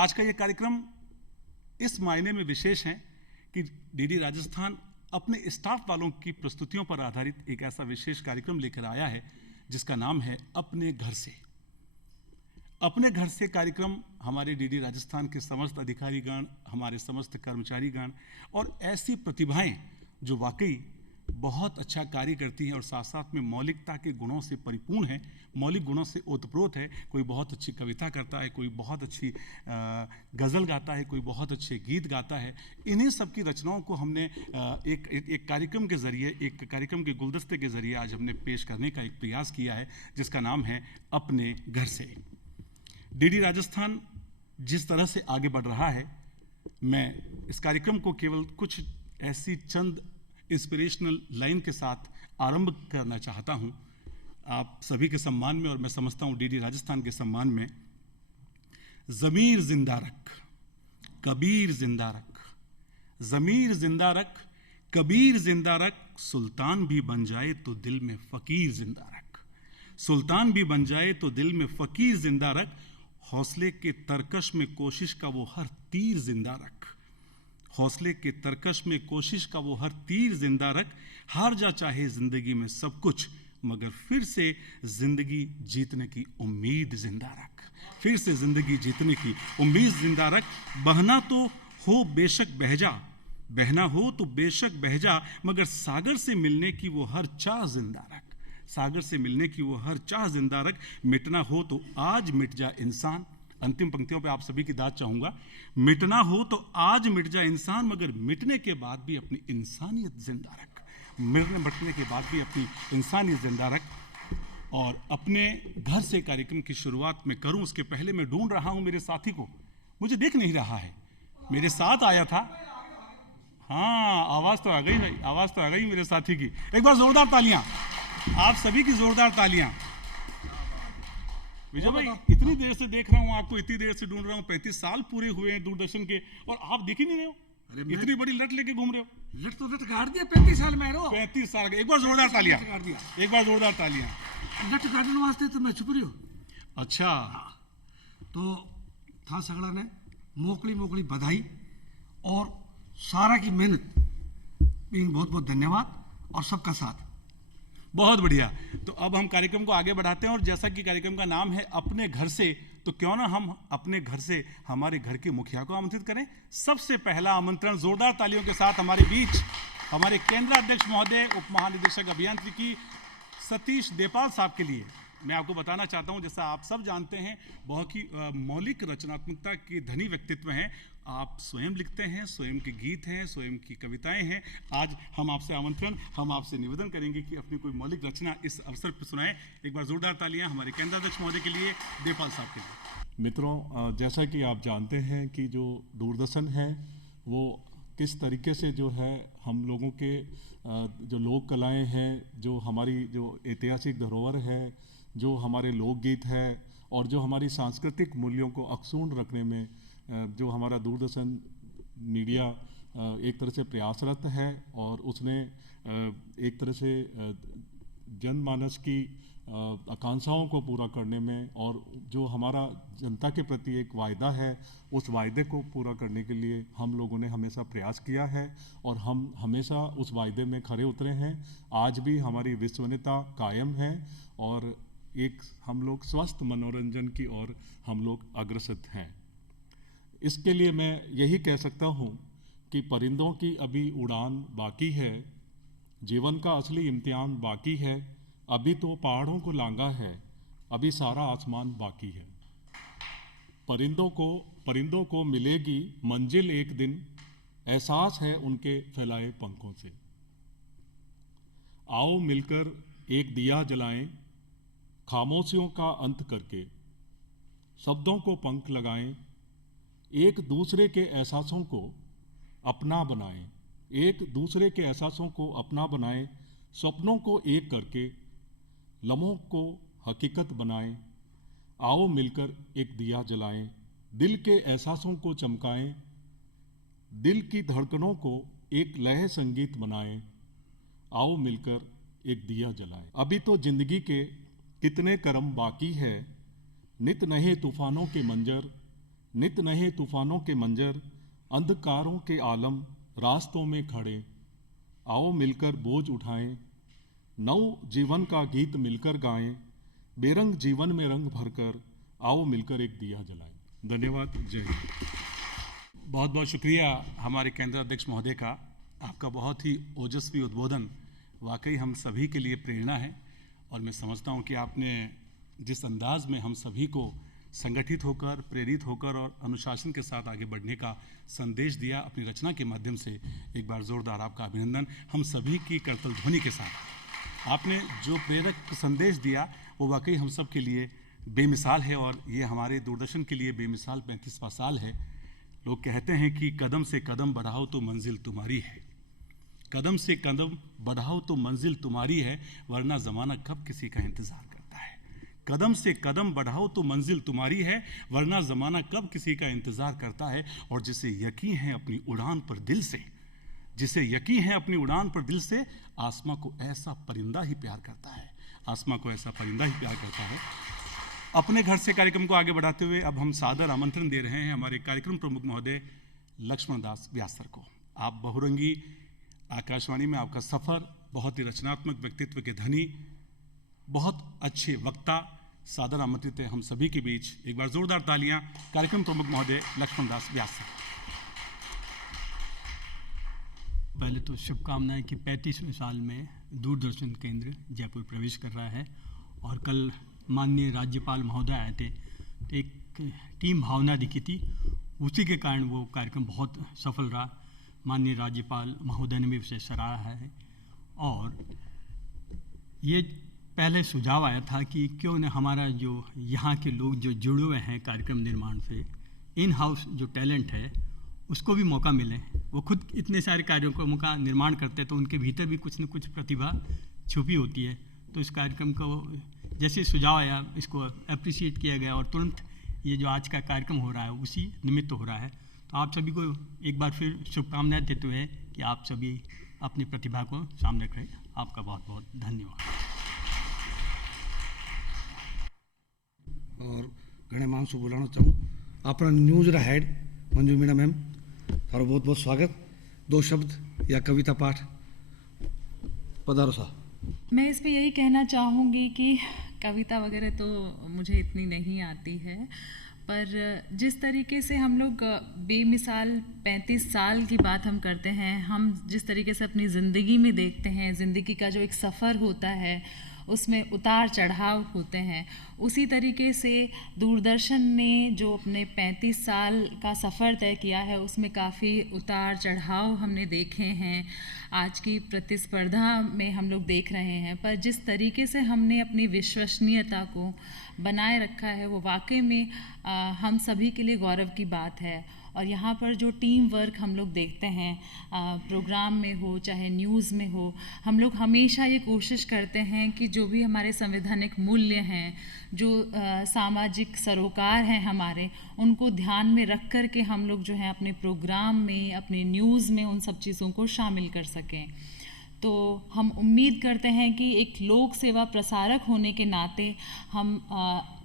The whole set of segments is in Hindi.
आज का ये कार्यक्रम इस मायने में विशेष है कि डीडी राजस्थान अपने स्टाफ वालों की प्रस्तुतियों पर आधारित एक ऐसा विशेष कार्यक्रम लेकर आया है जिसका नाम है अपने घर से। अपने घर से कार्यक्रम हमारे डीडी राजस्थान के समस्त अधिकारीगण, हमारे समस्त कर्मचारीगण और ऐसी प्रतिभाएं जो वाकई बहुत अच्छा कार्य करती हैं और साथ साथ में मौलिकता के गुणों से परिपूर्ण है, मौलिक गुणों से ओतप्रोत है। कोई बहुत अच्छी कविता करता है, कोई बहुत अच्छी गज़ल गाता है, कोई बहुत अच्छे गीत गाता है। इन्हीं सब की रचनाओं को हमने एक कार्यक्रम के ज़रिए, एक कार्यक्रम के गुलदस्ते के ज़रिए आज हमने पेश करने का एक प्रयास किया है जिसका नाम है अपने घर से। डीडी राजस्थान जिस तरह से आगे बढ़ रहा है, मैं इस कार्यक्रम को केवल कुछ ऐसी चंद इंस्पिरेशनल लाइन के साथ आरंभ करना चाहता हूं आप सभी के सम्मान में, और मैं समझता हूं डीडी राजस्थान के सम्मान में। ज़मीर जिंदा रख, कबीर जिंदा रख, ज़मीर जिंदा रख, कबीर जिंदा रख, सुल्तान भी बन जाए तो दिल में फ़कीर जिंदा रख, सुल्तान भी बन जाए तो दिल में फ़कीर जिंदा रख, हौसले के तरकश में कोशिश का वो हर तीर जिंदा रख, हौसले के तरकश में कोशिश का वो हर तीर जिंदा रख, हार जा चाहे जिंदगी में सब कुछ मगर फिर से जिंदगी जीतने की उम्मीद जिंदा रख, फिर से जिंदगी जीतने की उम्मीद जिंदा रख। बहना तो हो बेशक बह जा, बहना हो तो बेशक बह जा, मगर सागर से मिलने की वो हर चाह जिंदा रख, सागर से मिलने की वो हर चाह जिंदा रख। मिटना हो तो आज मिट जा इंसान, अंतिम पंक्तियों पे आप सभी की दाद चाहूंगा। मिटना हो तो आज मिट जा इंसान, मगर मिटने के बाद भी अपनी इंसानियत जिंदा रख, मिटने के बाद भी अपनी इंसानियत जिंदा रख। और अपने घर से कार्यक्रम की शुरुआत में करूं उसके पहले मैं ढूंढ रहा हूं मेरे साथी को, मुझे देख नहीं रहा है, मेरे साथ आया था। हाँ, आवाज तो आ गई भाई, आवाज तो आ गई मेरे साथी की। एक बार जोरदार तालियां, आप सभी की जोरदार तालियां। विजय भाई, इतनी देर से देख रहा हूँ आपको, इतनी देर से ढूंढ रहा हूँ, 35 साल पूरे हुए हैं दूरदर्शन के और आप दिख ही नहीं रहे हो। इतनी बड़ी लट लेके घूम रहे हो। लट तो लट गाड़ दिया 35 साल में। 35 साल। एक बार जोरदार तालियां, एक बार जोरदार तालियां। लट गाड़ने वास्ते तो मैं छुप रही हूँ। अच्छा, तो था सगड़ा ने मोकली मोकली बधाई और सारा की मेहनत, बहुत बहुत धन्यवाद और सबका साथ। बहुत बढ़िया। तो अब हम कार्यक्रम को आगे बढ़ाते हैं और जैसा कि कार्यक्रम का नाम है अपने घर से, तो क्यों ना हम अपने घर से हमारे घर के मुखिया को आमंत्रित करें। सबसे पहला आमंत्रण जोरदार तालियों के साथ हमारे बीच हमारे केंद्राध्यक्ष महोदय, उप महानिदेशक अभियांत्रिकी सतीश देपाल साहब के लिए। मैं आपको बताना चाहता हूं, जैसा आप सब जानते हैं, बहुत ही मौलिक रचनात्मकता के धनी व्यक्तित्व हैं। आप स्वयं लिखते हैं, स्वयं के गीत हैं, स्वयं की कविताएं हैं। आज हम आपसे निवेदन करेंगे कि अपनी कोई मौलिक रचना इस अवसर पर सुनाएं। एक बार जोरदार तालियां हमारे केंद्राध्यक्ष महोदय के लिए, देपाल साहब के लिए। मित्रों, जैसा कि आप जानते हैं कि जो दूरदर्शन है वो किस तरीके से जो है हम लोगों के जो लोक कलाएँ हैं, जो हमारी जो ऐतिहासिक धरोहर है, जो हमारे लोकगीत है और जो हमारी सांस्कृतिक मूल्यों को अक्षुण्ण रखने में जो हमारा दूरदर्शन मीडिया एक तरह से प्रयासरत है और उसने एक तरह से जनमानस की आकांक्षाओं को पूरा करने में और जो हमारा जनता के प्रति एक वायदा है, उस वायदे को पूरा करने के लिए हम लोगों ने हमेशा प्रयास किया है और हम हमेशा उस वायदे में खरे उतरे हैं। आज भी हमारी विश्वसनीयता कायम है और एक हम लोग स्वस्थ मनोरंजन की ओर हम लोग अग्रसर हैं। इसके लिए मैं यही कह सकता हूँ कि परिंदों की अभी उड़ान बाकी है, जीवन का असली इम्तिहान बाकी है, अभी तो पहाड़ों को लांघा है, अभी सारा आसमान बाकी है। परिंदों को मिलेगी मंजिल एक दिन, एहसास है उनके फैलाए पंखों से। आओ मिलकर एक दिया जलाएं, खामोशियों का अंत करके शब्दों को पंख लगाएं, एक दूसरे के एहसासों को अपना बनाएं, एक दूसरे के एहसासों को अपना बनाएं, सपनों को एक करके लम्हों को हकीकत बनाएं। आओ मिलकर एक दिया जलाएं, दिल के एहसासों को चमकाएं, दिल की धड़कनों को एक लय संगीत बनाएं। आओ मिलकर एक दिया जलाएं। अभी तो जिंदगी के कितने कर्म बाकी है, नित नए तूफानों के मंजर, नित नए तूफानों के मंजर, अंधकारों के आलम रास्तों में खड़े, आओ मिलकर बोझ उठाएं, नव जीवन का गीत मिलकर गाएं, बेरंग जीवन में रंग भरकर आओ मिलकर एक दिया जलाएं। धन्यवाद। जय हिंद। बहुत बहुत शुक्रिया हमारे केंद्र अध्यक्ष महोदय का। आपका बहुत ही ओजस्वी उद्बोधन वाकई हम सभी के लिए प्रेरणा है, और मैं समझता हूं कि आपने जिस अंदाज में हम सभी को संगठित होकर, प्रेरित होकर और अनुशासन के साथ आगे बढ़ने का संदेश दिया अपनी रचना के माध्यम से, एक बार जोरदार आपका अभिनंदन। हम सभी की करतल ध्वनि के साथ आपने जो प्रेरक संदेश दिया वो वाकई हम सब के लिए बेमिसाल है, और ये हमारे दूरदर्शन के लिए बेमिसाल 35वां साल है। लोग कहते हैं कि कदम से कदम बढ़ाओ तो मंजिल तुम्हारी है, कदम से कदम बढ़ाओ तो मंजिल तुम्हारी है, वरना ज़माना कब किसी का इंतज़ार करता है। कदम से कदम बढ़ाओ तो मंजिल तुम्हारी है, वरना ज़माना कब किसी का इंतज़ार करता है। और जिसे यकीन है अपनी उड़ान पर दिल से, जिसे यकीन है अपनी उड़ान पर दिल से, आसमां को ऐसा परिंदा ही प्यार करता है, आसमां को ऐसा परिंदा ही प्यार करता है। अपने घर से कार्यक्रम को आगे बढ़ाते हुए अब हम सादर आमंत्रण दे रहे हैं हमारे कार्यक्रम प्रमुख महोदय लक्ष्मण दास व्यास सर को। आप बहुरंगी आकाशवाणी में आपका सफर, बहुत ही रचनात्मक व्यक्तित्व के धनी, बहुत अच्छे वक्ता, सादर आमंत्रित है हम सभी के बीच। एक बार जोरदार तालियां कार्यक्रम प्रमुख महोदय लक्ष्मण दास व्यास सर। पहले तो शुभकामनाएं कि 35वें साल में दूरदर्शन केंद्र जयपुर प्रवेश कर रहा है, और कल माननीय राज्यपाल महोदय आए थे, तो एक टीम भावना दिखी थी, उसी के कारण वो कार्यक्रम बहुत सफल रहा। माननीय राज्यपाल महोदय ने भी उसे सराहा है, और ये पहले सुझाव आया था कि क्यों न हमारा जो यहाँ के लोग जो जुड़े हुए हैं कार्यक्रम निर्माण से, इन हाउस जो टैलेंट है उसको भी मौका मिले। वो खुद इतने सारे कार्यक्रमों का निर्माण करते हैं, तो उनके भीतर भी कुछ न कुछ प्रतिभा छुपी होती है। तो इस कार्यक्रम को जैसे सुझाव आया, इसको अप्रिशिएट किया गया, और तुरंत ये जो आज का कार्यक्रम हो रहा है उसी निमित्त हो रहा है। तो आप सभी को एक बार फिर शुभकामनाएं देते हुए कि आप सभी अपनी प्रतिभा को सामने रखें। आपका बहुत बहुत धन्यवाद। और घणे मानसू बोलाना चाहूँ अपना news head Manju Meena ma'am, थारो बहुत बहुत स्वागत। 2 शब्द या कविता पाठ पधारो सा। मैं इस पे यही कहना चाहूँगी कि कविता वगैरह तो मुझे इतनी नहीं आती है, पर जिस तरीके से हम लोग बेमिसाल 35 साल की बात हम करते हैं, हम जिस तरीके से अपनी ज़िंदगी में देखते हैं, ज़िंदगी का जो एक सफ़र होता है उसमें उतार चढ़ाव होते हैं, उसी तरीके से दूरदर्शन ने जो अपने 35 साल का सफ़र तय किया है उसमें काफ़ी उतार चढ़ाव हमने देखे हैं। आज की प्रतिस्पर्धा में हम लोग देख रहे हैं, पर जिस तरीके से हमने अपनी विश्वसनीयता को बनाए रखा है वो वाकई में हम सभी के लिए गौरव की बात है। और यहाँ पर जो टीम वर्क हम लोग देखते हैं, प्रोग्राम में हो चाहे न्यूज़ में हो, हम लोग हमेशा ये कोशिश करते हैं कि जो भी हमारे संवैधानिक मूल्य हैं, जो सामाजिक सरोकार हैं हमारे, उनको ध्यान में रख कर के हम लोग जो है अपने प्रोग्राम में, अपने न्यूज़ में उन सब चीज़ों को शामिल कर सकें। तो हम उम्मीद करते हैं कि एक लोक सेवा प्रसारक होने के नाते हम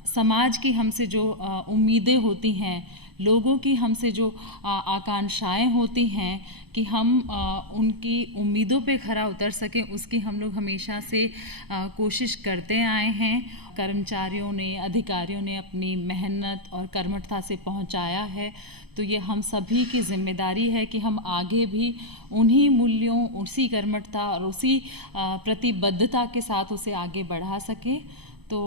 समाज की हमसे जो उम्मीदें होती हैं, लोगों की हमसे जो आकांक्षाएं होती हैं कि हम उनकी उम्मीदों पे खरा उतर सकें, उसकी हम लोग हमेशा से कोशिश करते आए हैं। कर्मचारियों ने, अधिकारियों ने अपनी मेहनत और कर्मठता से पहुंचाया है, तो ये हम सभी की जिम्मेदारी है कि हम आगे भी उन्हीं मूल्यों, उसी कर्मठता और उसी प्रतिबद्धता के साथ उसे आगे बढ़ा सकें। तो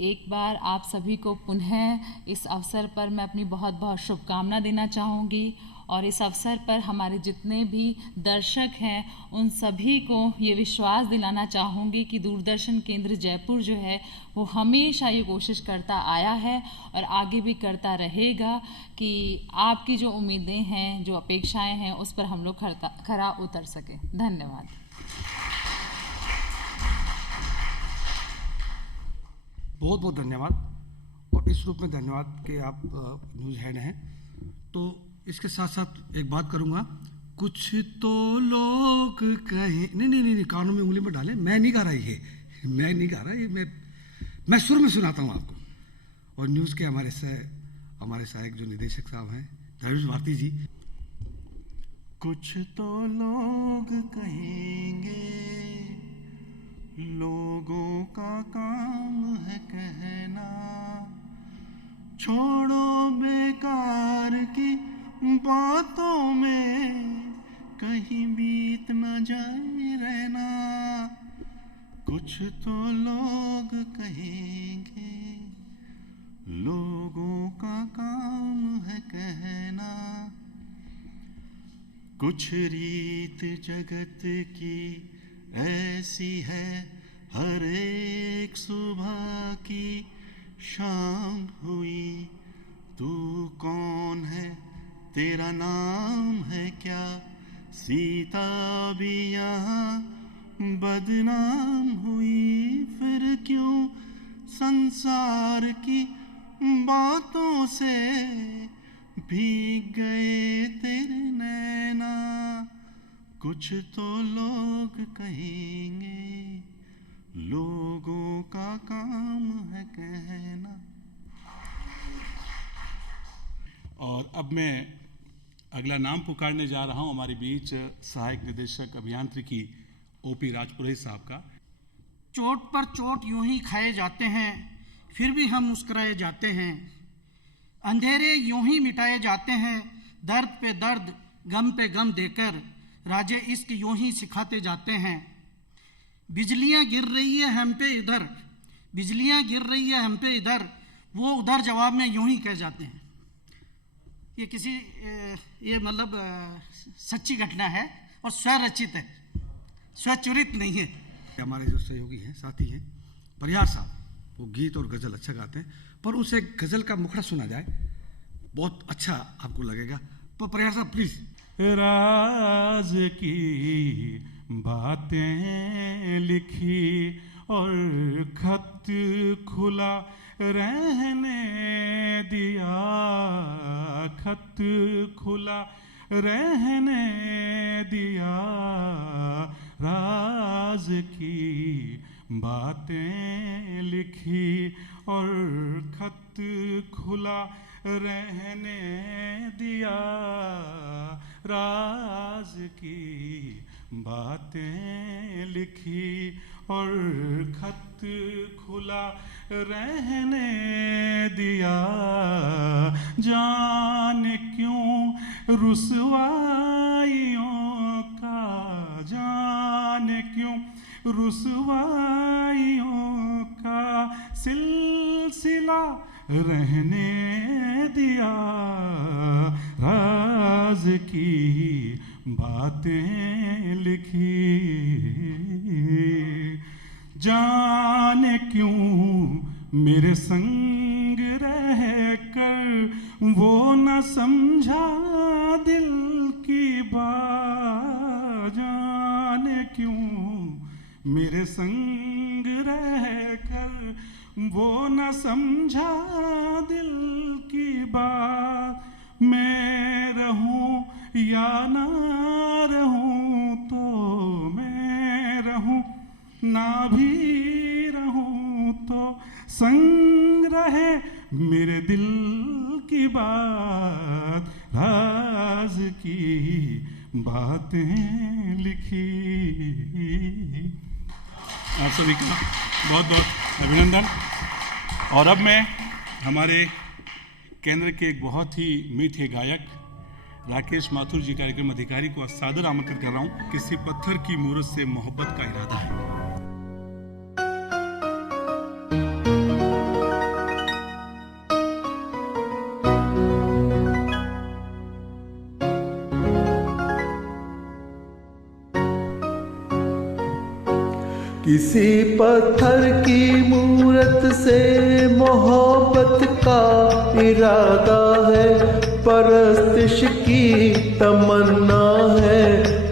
एक बार आप सभी को पुनः इस अवसर पर मैं अपनी बहुत बहुत शुभकामना देना चाहूँगी, और इस अवसर पर हमारे जितने भी दर्शक हैं उन सभी को ये विश्वास दिलाना चाहूँगी कि दूरदर्शन केंद्र जयपुर जो है वो हमेशा ये कोशिश करता आया है और आगे भी करता रहेगा कि आपकी जो उम्मीदें हैं, जो अपेक्षाएं हैं, उस पर हम लोग खरा उतर सकें। धन्यवाद। बहुत बहुत धन्यवाद, और इस रूप में धन्यवाद कि आप न्यूज़ हेड हैं। तो इसके साथ साथ एक बात करूंगा, कुछ तो लोग कहें, नहीं कानों में उंगली में डालें, मैं नहीं गा रहा, ये मैं नहीं गा रहा, ये मैं सुर में सुनाता हूँ आपको। और न्यूज़ के हमारे हमारे सहायक जो निदेशक साहब हैं धनुष भारती जी। कुछ तो लोग कहेंगे, लोगों का काम है कहना, छोड़ो बेकार की बातों में कहीं बीत न जाए रहना। कुछ तो लोग कहेंगे, लोगों का काम है कहना, कुछ रीत जगत की ऐसी है, हर एक सुबह की शाम हुई। तू कौन है, तेरा नाम है क्या, सीता भी यहाँ बदनाम हुई। फिर क्यों संसार की बातों से भीग गए तेरे नैना। कुछ तो लोग कहेंगे, लोगों का काम है कहना। और अब मैं अगला नाम पुकारने जा रहा हूं हमारे बीच सहायक निदेशक अभियांत्रिकी ओपी राजपुरोहित साहब का। चोट पर चोट यूं ही खाए जाते हैं, फिर भी हम मुस्कुराए जाते हैं। अंधेरे यूं ही मिटाए जाते हैं, दर्द पे दर्द गम पे गम देकर राजे इश्क यूं ही सिखाते जाते हैं। बिजलियां गिर रही है हम पे इधर, बिजलियां गिर रही है हम पे इधर, वो उधर जवाब में यूं ही कह जाते हैं। ये किसी ये मतलब सच्ची घटना है और स्वरचित है, स्वचुरित नहीं है। हमारे जो सहयोगी हैं, साथी हैं, परिहार साहब, वो गीत और गज़ल अच्छा गाते हैं, पर उसे गज़ल का मुखड़ा सुना जाए, बहुत अच्छा आपको लगेगा। तो परिहार साहब प्लीज़। राज की बातें लिखी और खत खुला रहने दिया, खत खुला रहने दिया। राज की बातें लिखी और खत खुला रहने दिया। राज की बातें लिखी और खत खुला रहने दिया। जाने क्यों रुसवाइयों का, जाने क्यों रुसवाइयों का सिलसिला रहने दिया। राज की बातें लिखी, जाने क्यों मेरे संग रह कर वो न समझा दिल की बात। जाने क्यों मेरे संग रह कर वो न समझा दिल की बात। मैं रहूं या ना रहूं तो मैं रहूं, ना भी रहूं तो संग रहे मेरे दिल की बात। राज की बातें लिखी। आप सभी का बहुत बहुत अभिनंदन। और अब मैं हमारे केंद्र के एक बहुत ही मीठे गायक राकेश माथुर जी, कार्यक्रम अधिकारी को सादर आमंत्रित कर रहा हूँ। किसी पत्थर की मूरत से मोहब्बत का इरादा है। किसी पत्थर की मूरत से मोहब्बत का इरादा है, परस्तिश की तमन्ना है,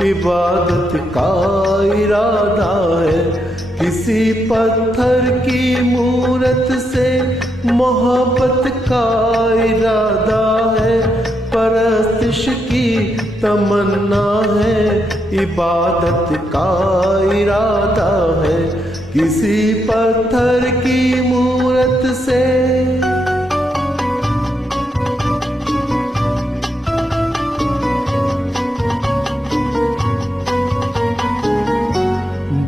इबादत का इरादा है। किसी पत्थर की मूरत से मोहब्बत का इरादा है, परस्तिश की तमन्ना है, इबादत का इरादा है। किसी पत्थर की मूरत से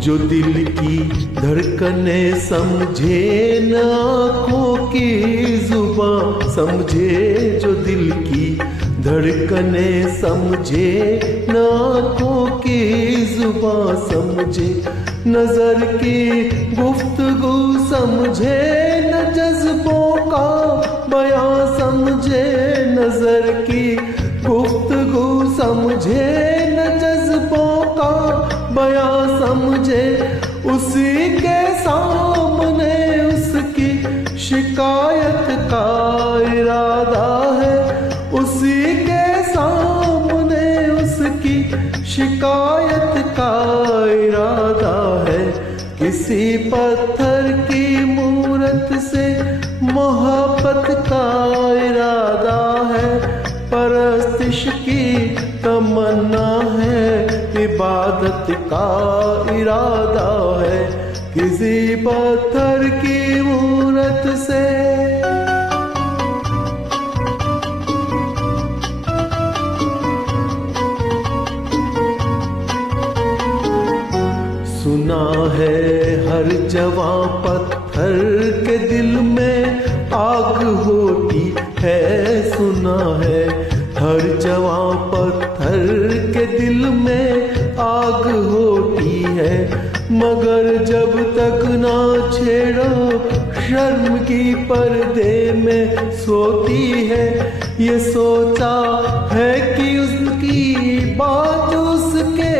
जो दिल की धड़कने समझे न आँखों की जुबां समझे, जो दिल की धड़कने समझे न आँखों की जुबां समझे, नजर की गुफ्तगू समझे न जज्बों का बयां समझे, नजर की गुफ्तगू समझे न जज्बों का बयां समझे, उसी के सामने उसकी शिकायत का इरादा है, उसी के सामने उसकी शिकायत का इरादा है। किसी पत्थर की मूरत से मोहब्बत का इरादा है, परस्तिश की तमन्ना है, इबादत का इरादा है। किसी पत्थर की मूरत से सुना है हर जवां पत्थर के दिल में आग होती है, सुना है हर जवां पत्थर के दिल में आग होती है, मगर जब तक ना छेड़ो शर्म की पर्दे में सोती है। ये सोचा है कि उसकी बात उसके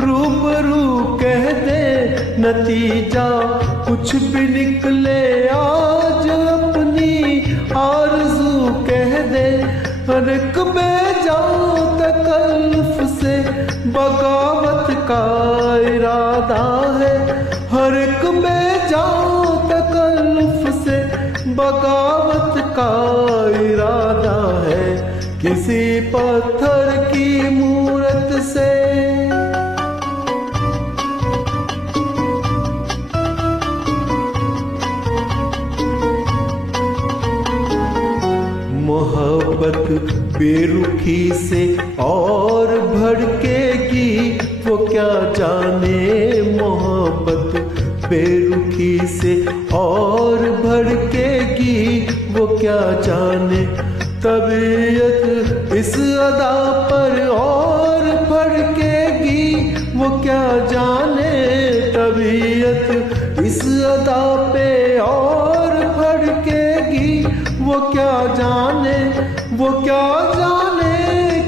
रूबरू कह दे, नतीजा कुछ भी निकले आज अपनी आरज़ू कह दे। हर एक बेजान तकल्लुफ़ से बगावत का इरादा है, हर एक बेजान तकल्लुफ़ से बगावत का इरादा है। किसी पत्थर की मूरत से मोहब्बत बेरुखी से और भड़केगी, वो क्या जाने मोहब्बत बेरुखी से और भड़केगी, वो क्या जाने तबीयत इस अदा पर और भड़केगी, वो क्या जाने तबीयत इस अदा पे और भड़केगी, वो क्या जाने, वो क्या जाने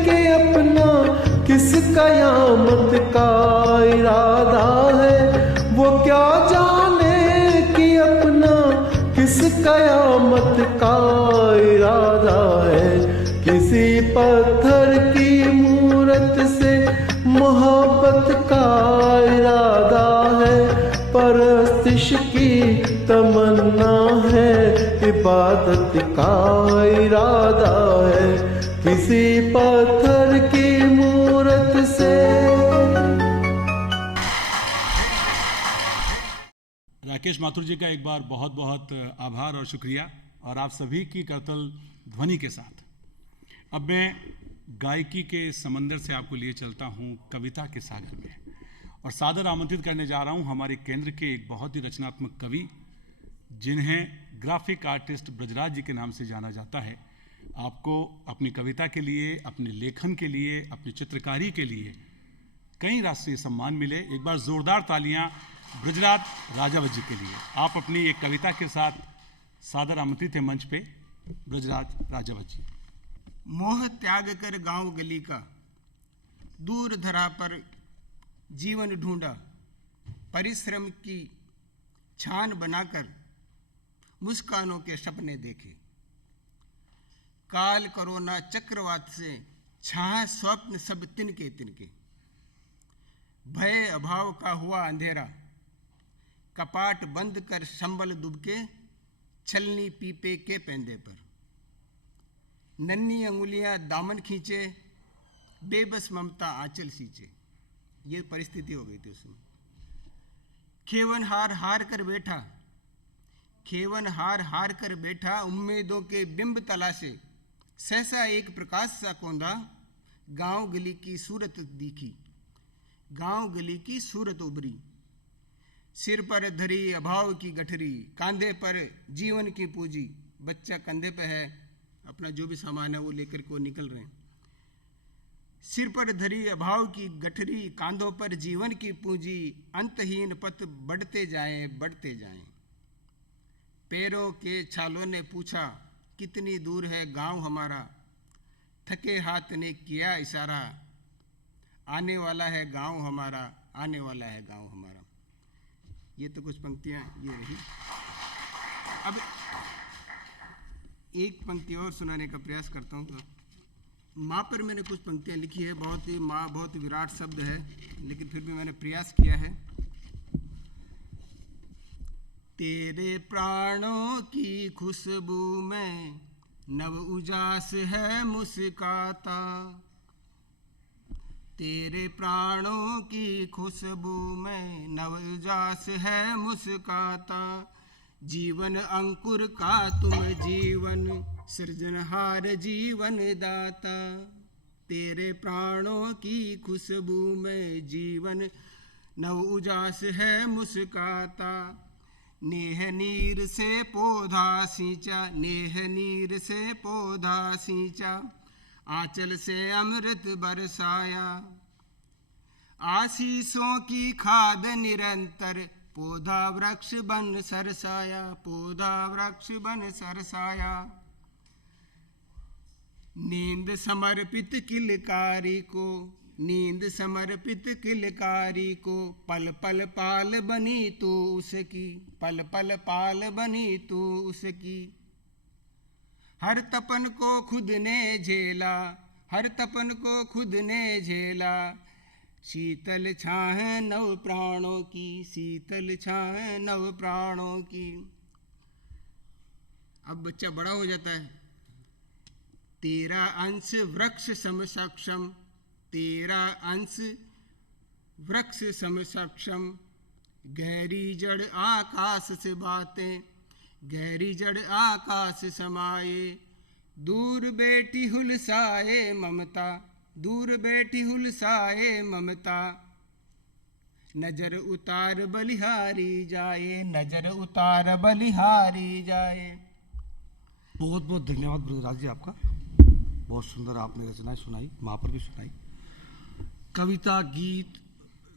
कि अपना किस कयामत का इरादा है, वो क्या जाने कि अपना किस कयामत का इरादा है। किसी पत्थर की मूरत से मोहब्बत का इरादा है, परस्तिश की तमन्ना है, इबादत का इरादा है। किसी पत्थर की मूरत से। राकेश माथुर जी का एक बार बहुत बहुत आभार और शुक्रिया, और आप सभी की करतल ध्वनि के साथ अब मैं गायकी के समंदर से आपको लिए चलता हूँ कविता के सागर में, और सादर आमंत्रित करने जा रहा हूँ हमारे केंद्र के एक बहुत ही रचनात्मक कवि, जिन्हें ग्राफिक आर्टिस्ट ब्रजराज जी के नाम से जाना जाता है। आपको अपनी कविता के लिए, अपने लेखन के लिए, अपनी चित्रकारी के लिए कई राष्ट्रीय सम्मान मिले। एक बार जोरदार तालियां ब्रजराज राजावत जी के लिए। आप अपनी एक कविता के साथ सादर आमंत्रित है मंच पे, ब्रजराज राजावत जी। मोह त्याग कर गांव गली का दूर धरा पर जीवन ढूंढा, परिश्रम की छान बनाकर मुस्कानों के सपने देखे, काल कोरोना चक्रवात से छाह स्वप्न सब तिनके तिनके, भय अभाव का हुआ अंधेरा, कपाट बंद कर संबल दुबके, छलनी पीपे के पेंदे पर, नन्ही अंगुलियां दामन खींचे, बेबस ममता आंचल सींचे। ये परिस्थिति हो गई थी उसमें। खेवन हार हार कर बैठा, खेवन हार हार कर बैठा, उम्मीदों के बिंब तलाशे, सहसा एक प्रकाश सा कौंधा, गांव गली की सूरत दिखी, गांव गली की सूरत उभरी, सिर पर धरी अभाव की गठरी, कांधे पर जीवन की पूंजी। बच्चा कंधे पे है, अपना जो भी सामान है वो लेकर के वो निकल रहे हैं। सिर पर धरी अभाव की गठरी, कांधों पर जीवन की पूंजी, अंतहीन पथ बढ़ते जाएं बढ़ते जाएं। पैरों के छालों ने पूछा, कितनी दूर है गांव हमारा, थके हाथ ने किया इशारा, आने वाला है गांव हमारा, आने वाला है गांव हमारा। ये तो कुछ पंक्तियां ये रही। अब एक पंक्ति और सुनाने का प्रयास करता हूँ। माँ पर मैंने कुछ पंक्तियां लिखी है, बहुत ही माँ बहुत विराट शब्द है, लेकिन फिर भी मैंने प्रयास किया है। तेरे प्राणों की खुशबू में नव उजास है मुस्काता, तेरे प्राणों की खुशबू में नव उजास है मुस्काता। जीवन अंकुर का तुम जीवन, सृजनहार जीवन दाता। तेरे प्राणों की खुशबू में जीवन नव उजास है मुस्काता। नेह नीर से पौधा सींचा, नेह नीर से पौधा सींचा, आंचल से अमृत बरसाया। आशीषों की खाद निरंतर, पौधा वृक्ष बन सरसाया, पौधा वृक्ष बन सरसाया। नींद समर्पित किलकारी को, नींद समर्पित किलकारी को, पल पल पाल बनी तू उसकी, पल पल पाल बनी तू उसकी। हर तपन को खुद ने झेला, हर तपन को खुद ने झेला। शीतल छाह नव प्राणों की, शीतल छाह नव प्राणों की। अब बच्चा बड़ा हो जाता है। तेरा अंश वृक्ष सम सक्षम, तेरा अंश वृक्ष सम सक्षम। गहरी जड़ आकाश से बातें, गहरी जड़ आकाश समाये। दूर बेटी हुलसाए ममता, दूर बेटी हुलसाए ममता। नजर उतार बलिहारी जाए, नजर उतार बलिहारी जाए। बहुत बहुत धन्यवाद ब्रजराज जी आपका। बहुत सुंदर आपने रचनाएं सुनाई, माँ पर भी सुनाई। कविता, गीत,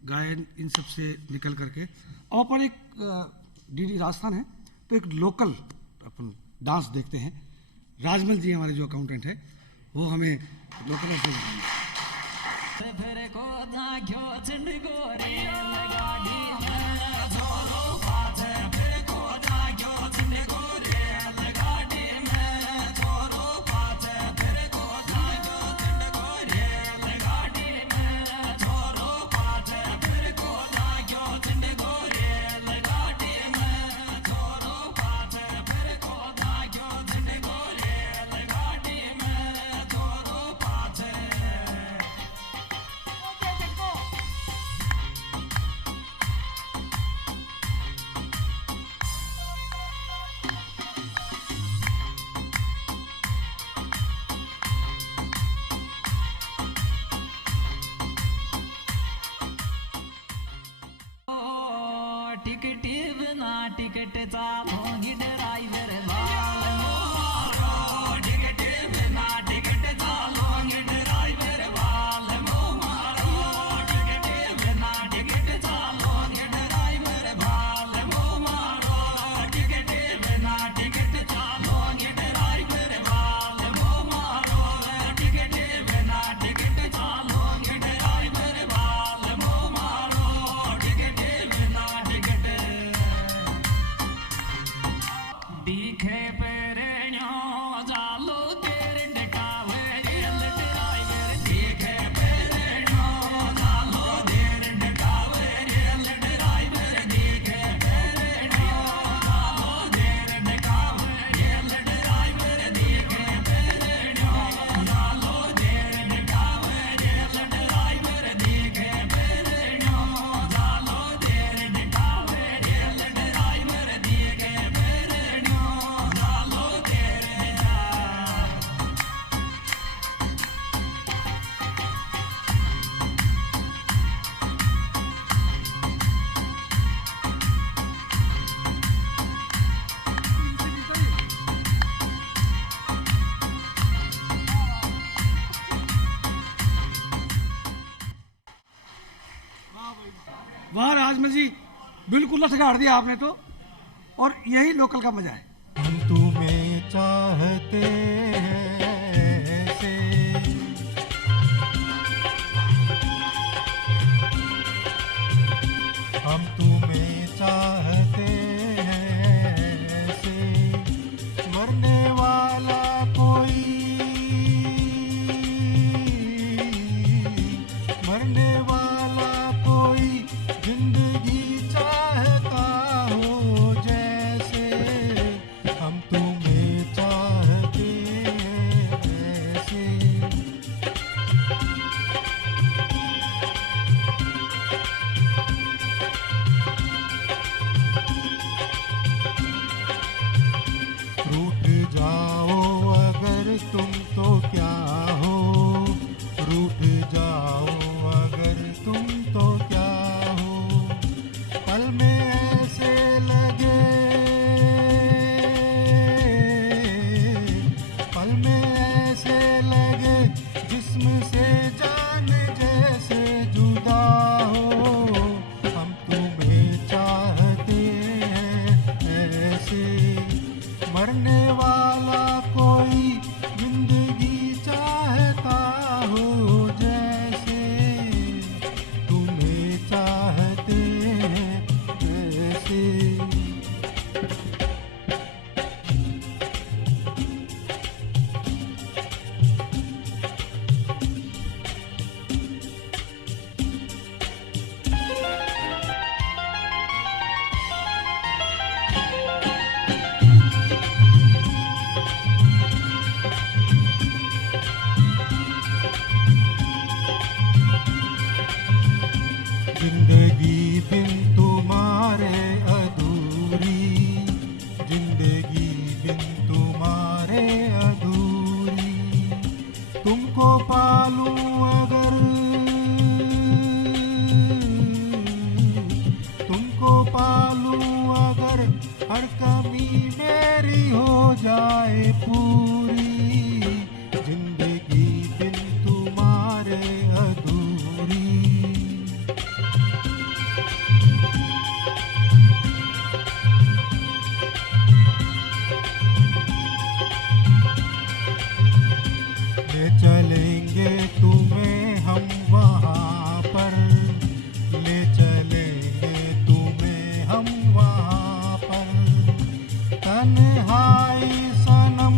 गायन, इन सब से निकल करके और अपन एक डीडी राजस्थान है तो एक लोकल अपन डांस देखते हैं। राजमल जी हमारे जो अकाउंटेंट है वो हमें लोकल वाह राजमल जी, बिल्कुल लठगाड़ दिया आपने तो, और यही लोकल का मजा है। हम तुम्हें चाहते हैं ऐसे, हम तुम्हें चाहते हैं ऐसे, मरने वाला कोई, मरने वाला कोई जिंदगी चाहता हो जैसे, हम तुम्हें चाहते हैं ऐसे। रूठ जाओ अगर तुम तो क्या हो, रूठ जाओ अगर तुम तो क्या हो, पल में ऐसे लगे, पल में ऐसे लगे जिस्म से जान जैसे जुदा हो, हम तुम्हें चाहते हैं ऐसे, मरने वाला कोई जिंदगी चाहता हो जैसे, तुम्हें चाहते हैं ऐसे। जिंदगी बिन तुम्हारे अधूरी, जिंदगी बिन तुम्हारे अधूरी, तुमको पालूं अगर, तुमको पालूं अगर, हर कमी मेरी हो जाए पूरी, जिंदगी बिन तुम्हारे अधूरी। ले चलेंगे तुम्हें हम वहाँ पर, ले चलेंगे तुम्हें हम वहाँ पर, तन्हाई सनम,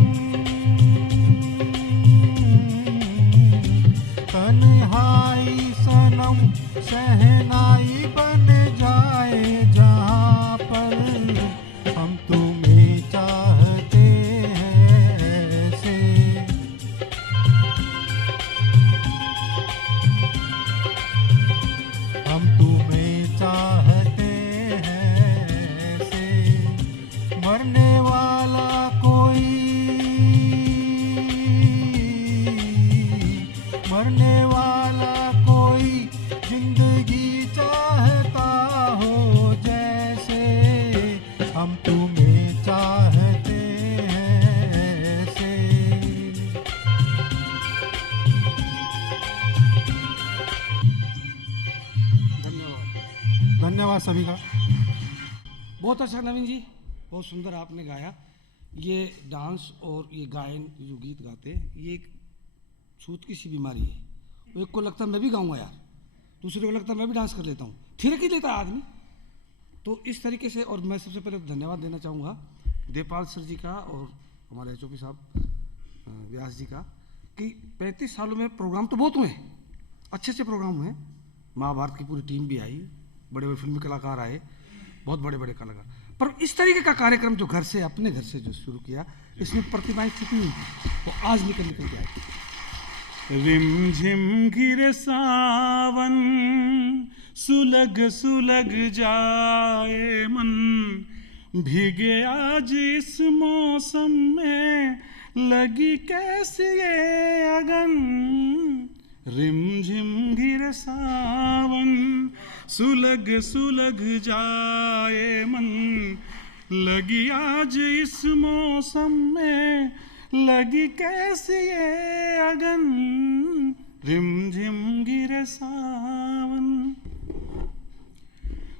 तन्हाई सनम शहनाई बन जाए जहाँ पर, हम तुम्हें चाहते हैं ऐसे, हम तुम्हें चाहते हैं ऐसे, मरने वाला कोई, मरने वाला कोई जिंदगी चाहता हो जैसे, हम तुम्हें चाहते हैं ऐसे। धन्यवाद। धन्यवाद सभी का। बहुत अच्छा नवीन जी, बहुत सुंदर आपने गाया। ये डांस और ये गायन, जो गीत गाते हैं, ये एक छूत की सी बीमारी है। वो एक को लगता है मैं भी गाऊंगा यार, दूसरे को लगता है मैं भी डांस कर लेता हूँ, थिरक ही लेता है आदमी। तो इस तरीके से, और मैं सबसे पहले धन्यवाद देना चाहूँगा देवपाल सर जी का और हमारे एचओपी साहब व्यास जी का, कि 35 सालों में प्रोग्राम तो बहुत हुए हैं, अच्छे अच्छे प्रोग्राम हुए। महाभारत की पूरी टीम भी आई, बड़े बड़े फिल्मी कलाकार आए, बहुत बड़े बड़े कलाकार, पर इस तरीके का कार्यक्रम जो घर से, अपने घर से जो शुरू किया, इसमें प्रतिभाएं छुपी हुई थी, वो आज निकल निकल के आई। रिमझिम गिरे सावन, सुलग सुलग जाए मन, भीगे आज इस मौसम में, लगी कैसी ये अगन। रिमझिम गिरे सावन, सुलग सुलग जाए मन, लगी आज इस मौसम में, लगी कैसी ये अगन। रिमझिम गिरे सावन।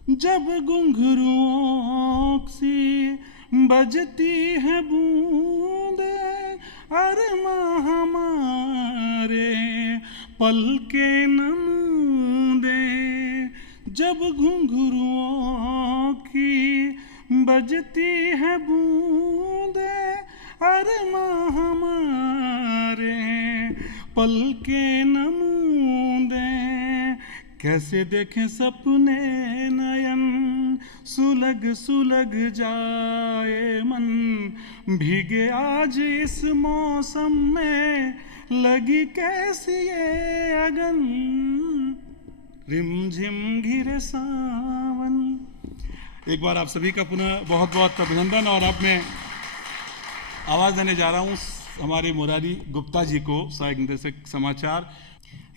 जब घुंघरुओं सी बजती है बूंदे, अरमां हमारे पल के नमूदे। जब घुंघरुओं की बजती है बूंदे, अरमां हमारे पल के नमूदे। कैसे देखें सपने नयन, सुलग सुलग जाए मन। भीगे आज इस मौसम में, लगी कैसी ये अगन। रिमझिम घिरे सावन। एक बार आप सभी का पुनः बहुत बहुत अभिनंदन। और अब मैं आवाज़ देने जा रहा हूँ हमारे मुरारी गुप्ता जी को, सहायक निदेशक समाचार।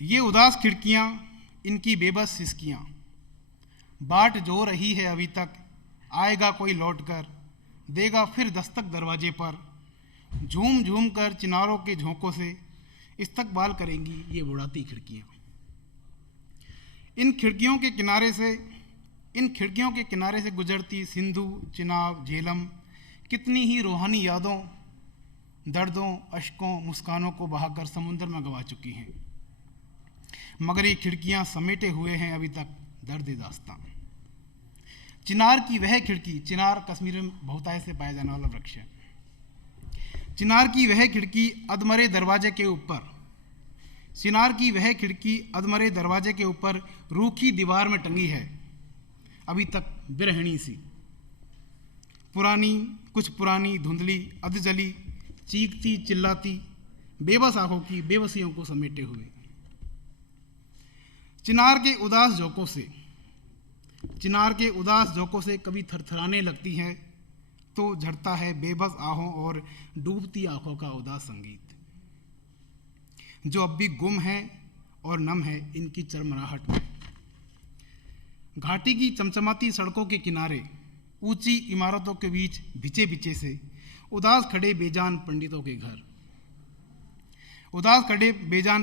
ये उदास खिड़कियाँ, इनकी बेबस सिसकियाँ, बाट जो रही है अभी तक, आएगा कोई लौट कर, देगा फिर दस्तक दरवाजे पर। झूम झूम कर चिनारों के झोंकों से इस्तकबाल करेंगी ये बुढ़ाती खिड़कियाँ। इन खिड़कियों के किनारे से गुजरती सिंधु, चिनाब, झेलम कितनी ही रूहानी यादों, दर्दों, अश्कों, मुस्कानों को बहाकर समुंदर में गवा चुकी हैं। मगर ये खिड़कियां समेटे हुए हैं अभी तक दर्द दास्तां। चिनार की वह खिड़की, चिनार कश्मीर में बहुतायत से पाया जाने वाला वृक्ष है। चिनार की वह खिड़की अधमरे दरवाजे के ऊपर, चिनार की वह खिड़की अधमरे दरवाजे के ऊपर रूखी दीवार में टंगी है अभी तक बिरहणी सी। कुछ पुरानी धुंधली अधजली, चीखती चिल्लाती बेबस आंखों की बेबसियों को समेटे हुए। चिनार के उदास झोंकों से कभी थरथराने लगती है, तो झड़ता है बेबस आहों और डूबती आंखों का उदास संगीत, जो अब भी गुम है और नम है इनकी चरमराहट में। घाटी की चमचमाती सड़कों के किनारे, ऊंची इमारतों के बीच बिचे बिचे से उदास खड़े बेजान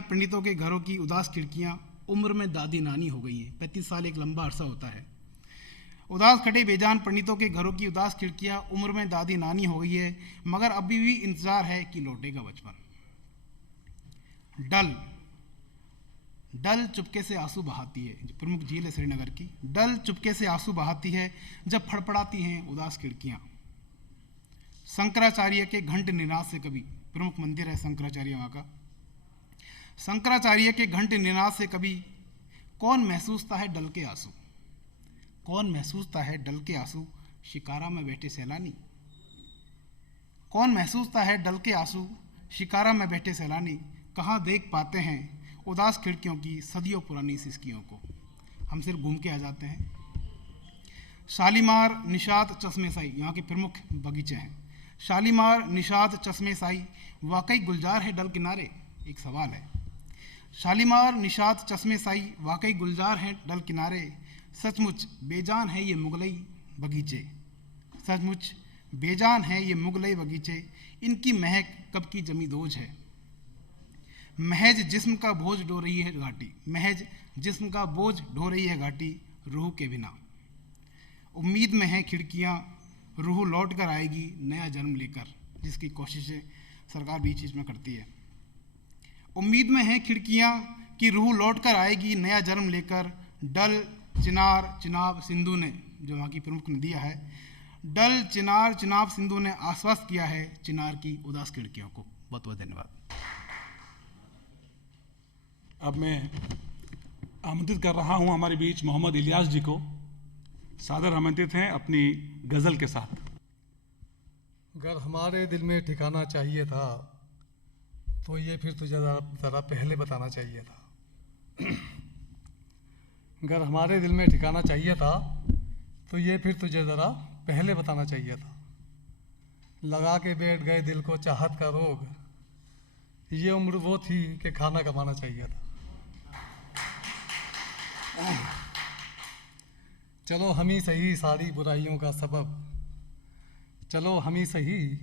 पंडितों के घरों की उदास खिड़कियां उम्र में दादी नानी हो गई हैं। 35 साल एक लंबा अरसा होता है। उदास खड़े बेजान पंडितों के घरों की उदास खिड़कियां उम्र में दादी नानी हो गई है, मगर अभी भी इंतजार है कि लौटेगा बचपन। डल चुपके से आंसू बहाती है, जो प्रमुख झील है श्रीनगर की। डल चुपके से आंसू बहाती है जब फड़फड़ाती हैं उदास खिड़कियां। शंकराचार्य के घंट निनाद से कभी, प्रमुख मंदिर है शंकराचार्य वहाँ का, शंकराचार्य के घंट निनाद से कभी कौन महसूसता है डल के आंसू। कौन महसूसता है डल के आंसू शिकारा में बैठे सैलानी। कौन महसूसता है डल के आंसू शिकारा में बैठे सैलानी। कहाँ देख पाते हैं उदास खिड़कियों की सदियों पुरानी सिसकियों को। हम सिर्फ घूम के आ जाते हैं। शालीमार, निशात, चश्मे-शाही यहाँ के प्रमुख बगीचे हैं। शालीमार, निशात, चश्मे-शाही वाकई गुलजार है डल किनारे? एक सवाल है। शालीमार, निशात, चश्मे-शाही वाकई गुलजार हैं डल किनारे। सचमुच बेजान है ये मुगलई बगीचे, सचमुच बेजान है ये मुगलई बगीचे। इनकी महक कब की जमी दोज है। महज जिस्म का बोझ ढो रही है घाटी, महज जिस्म का बोझ ढो रही है घाटी रूह के बिना। उम्मीद में है खिड़कियाँ, रूह लौट कर आएगी नया जन्म लेकर, जिसकी कोशिशें सरकार बीच बीच में करती है। उम्मीद में है खिड़कियाँ कि रूह लौट कर आएगी नया जन्म लेकर। डल, चिनार, चिनाब, सिंधु ने, जो वहाँ की प्रमुख नदियाँ है, डल, चिनार, चिनाब, सिंधु ने आश्वस्त किया है चिनार की उदास खिड़कियों को। बहुत बहुत धन्यवाद। अब मैं आमंत्रित कर रहा हूँ हमारे बीच मोहम्मद इलियास जी को। सादर आमंत्रित हैं अपनी गज़ल के साथ। अगर हमारे दिल में ठिकाना चाहिए था तो ये फिर तुझे ज़रा पहले बताना चाहिए था। अगर हमारे दिल में ठिकाना चाहिए था तो ये फिर तुझे ज़रा पहले बताना चाहिए था। लगा के बैठ गए दिल को चाहत का रोग, ये उम्र वो थी कि खाना कमाना चाहिए था। चलो हम ही सही सारी बुराइयों का सबब, चलो हम ही सही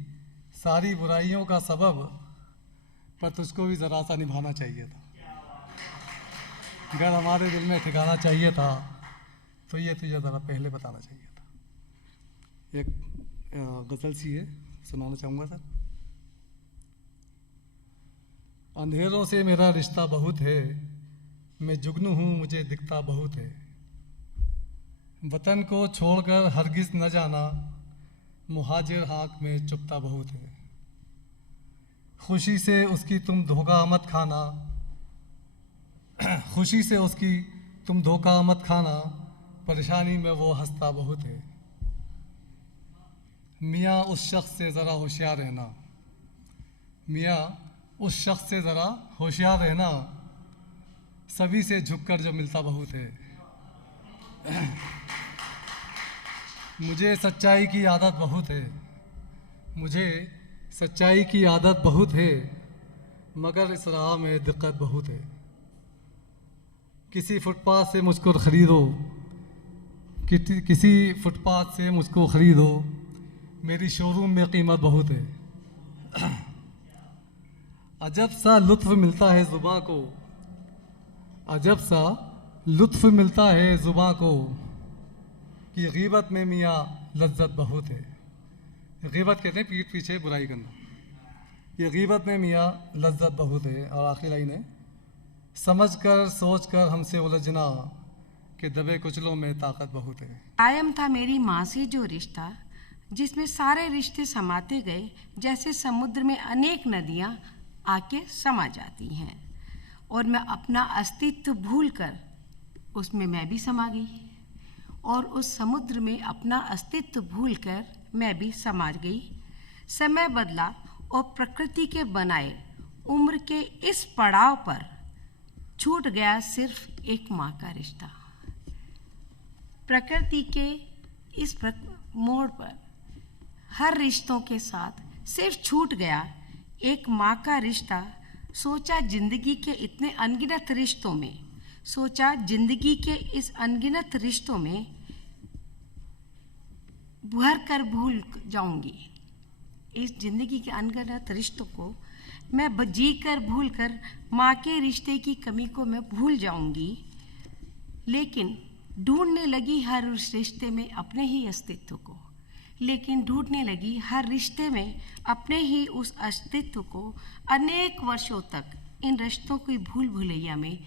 सारी बुराइयों का सबब, पर तुझको भी ज़रा सा निभाना चाहिए था। अगर हमारे दिल में ठिकाना चाहिए था तो ये तुझे ज़रा पहले बताना चाहिए था। एक गज़ल सी है, सुनाना चाहूँगा सर। अंधेरों से मेरा रिश्ता बहुत है, मैं जुगनू हूँ मुझे दिखता बहुत है। वतन को छोड़कर हरगिज़ न जाना, मुहाजिर आँख में चुभता बहुत है। खुशी से उसकी तुम धोखा मत खाना, खुशी से उसकी तुम धोखा मत खाना, परेशानी में वो हंसता बहुत है। मियाँ उस शख्स से ज़रा होशियार रहना, मियाँ उस शख्स से ज़रा होशियार रहना, सभी से झुककर जो मिलता बहुत है। मुझे सच्चाई की आदत बहुत है, मुझे सच्चाई की आदत बहुत है, मगर इस राह में दिक्कत बहुत है। किसी फुटपाथ से मुझको ख़रीदो, किसी फुटपाथ से मुझको ख़रीदो, मेरी शोरूम में कीमत बहुत है। अजब सा लुत्फ़ मिलता है ज़ुबां को, अजब सा लुत्फ़ मिलता है ज़ुबां को, कि ग़ीबत में मियाँ लज्जत बहुत है। ग़ीबत कहते हैं पीठ पीछे बुराई करना, ये ग़ीबत में मियाँ लज्जत बहुत है। और आखिरी लाइन है, समझ कर सोच कर हमसे उलझना, कि दबे कुचलों में ताकत बहुत है। कायम था मेरी माँ से जो रिश्ता, जिसमें सारे रिश्ते समाते गए, जैसे समुद्र में अनेक नदियाँ आके समा जाती हैं, और मैं अपना अस्तित्व भूलकर उसमें मैं भी समा गई, और उस समुद्र में अपना अस्तित्व भूलकर मैं भी समा गई। समय बदला और प्रकृति के बनाए उम्र के इस पड़ाव पर छूट गया सिर्फ एक माँ का रिश्ता। प्रकृति के इस मोड़ पर हर रिश्तों के साथ सिर्फ छूट गया एक माँ का रिश्ता। सोचा जिंदगी के इतने अनगिनत रिश्तों में, सोचा जिंदगी के इस अनगिनत रिश्तों में भर कर भूल जाऊंगी। इस जिंदगी के अनगिनत रिश्तों को मैं जी कर भूल कर माँ के रिश्ते की कमी को मैं भूल जाऊंगी। लेकिन ढूंढने लगी हर उस रिश्ते में अपने ही अस्तित्व को, लेकिन ढूंढने लगी हर रिश्ते में अपने ही उस अस्तित्व को। अनेक वर्षों तक इन रिश्तों की भूल भुलैया में,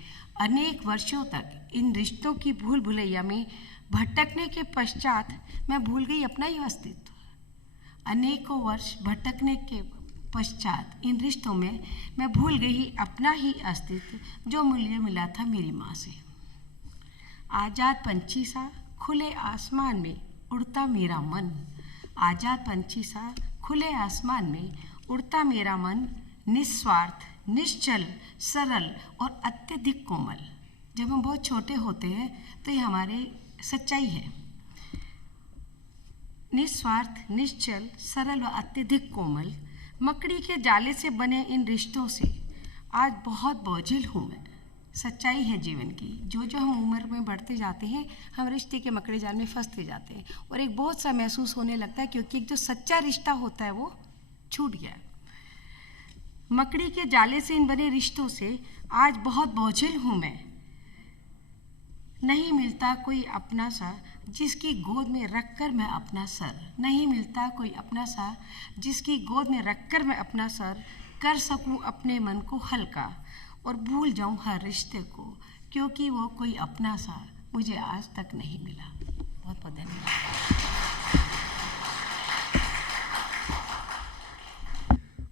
अनेक वर्षों तक इन रिश्तों की भूल भुलैया में भटकने के पश्चात मैं भूल गई अपना ही अस्तित्व। अनेकों वर्ष भटकने के पश्चात इन रिश्तों में मैं भूल गई अपना ही अस्तित्व, जो मुझे मिला था मेरी माँ से। आज़ाद पंछी सा खुले आसमान में उड़ता मेरा मन, आज़ाद पंछी सा खुले आसमान में उड़ता मेरा मन, निस्वार्थ, निश्चल, सरल और अत्यधिक कोमल। जब हम बहुत छोटे होते हैं तो ये हमारे सच्चाई है। निस्वार्थ, निश्चल, सरल और अत्यधिक कोमल, मकड़ी के जाले से बने इन रिश्तों से आज बहुत बोझिल हूँ मैं। सच्चाई है जीवन की। जो जो हम उम्र में बढ़ते जाते हैं, हम रिश्ते के मकड़े जाल में फंसते जाते हैं, और एक बोझ सा महसूस होने लगता है, क्योंकि एक जो सच्चा रिश्ता होता है वो छूट गया। मकड़ी के जाले से इन बने रिश्तों से आज बहुत बोझिल हूँ मैं। नहीं मिलता कोई अपना सा जिसकी गोद में रखकर मैं अपना सर, नहीं मिलता कोई अपना सा जिसकी गोद में रखकर मैं अपना सर कर सकूं अपने मन को हल्का, और भूल जाऊं हर रिश्ते को, क्योंकि वो कोई अपना सा मुझे आज तक नहीं मिला। बहुत बहुत धन्यवाद।